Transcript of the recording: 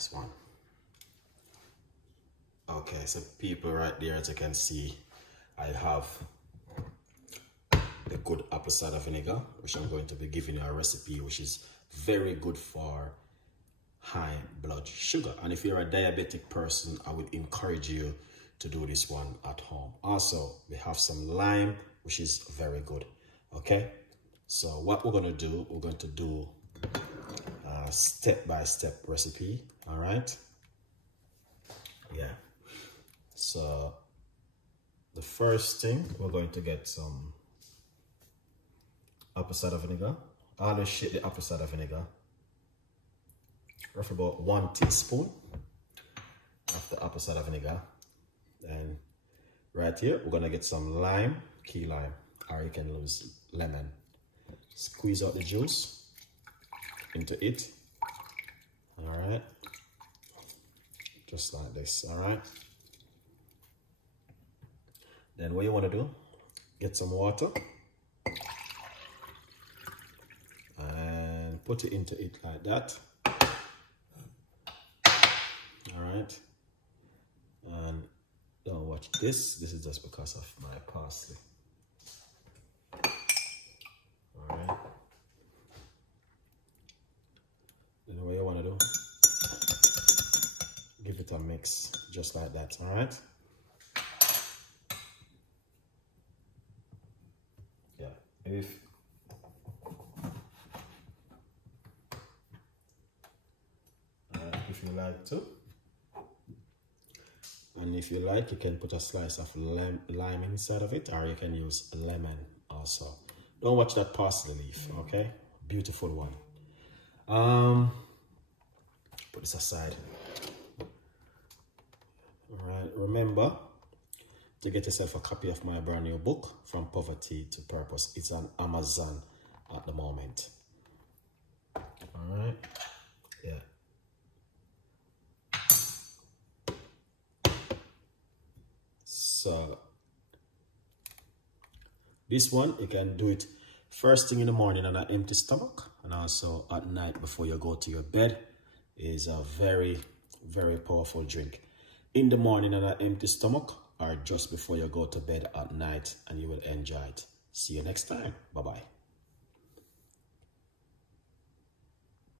nice one. Okay, so people, right there, as you can see, I have the good apple cider vinegar, which I'm going to be giving you a recipe which is very good for high blood sugar. And if you're a diabetic person, I would encourage you to do this one at home. Also, we have some lime, which is very good. Okay, so what we're going to do, we're going to do a step-by-step recipe. All right, yeah. So the first thing, we're going to get some apple cider vinegar. I always shake the apple cider vinegar, roughly about 1 teaspoon of the apple cider vinegar. And right here, we're gonna get some lime, key lime, or you can use lemon. Squeeze out the juice into it. All right, just like this. All right. Then what you want to do, get some water and put it into it like that. All right. And don't watch this. This is just because of my parsley. All right. Then what you want to do, give it a mix just like that. All right. If you like to, and if you like, you can put a slice of lime inside of it, or you can use lemon also. Don't watch that parsley leaf, okay? Beautiful one. Put this aside. All right, remember to get yourself a copy of my brand new book, From Poverty to Purpose. It's on Amazon at the moment. All right, yeah. So this one, you can do it first thing in the morning on an empty stomach, and also at night before you go to your bed. Is a very, very powerful drink. In the morning on an empty stomach, or just before you go to bed at night, and you will enjoy it. See you next time. Bye-bye.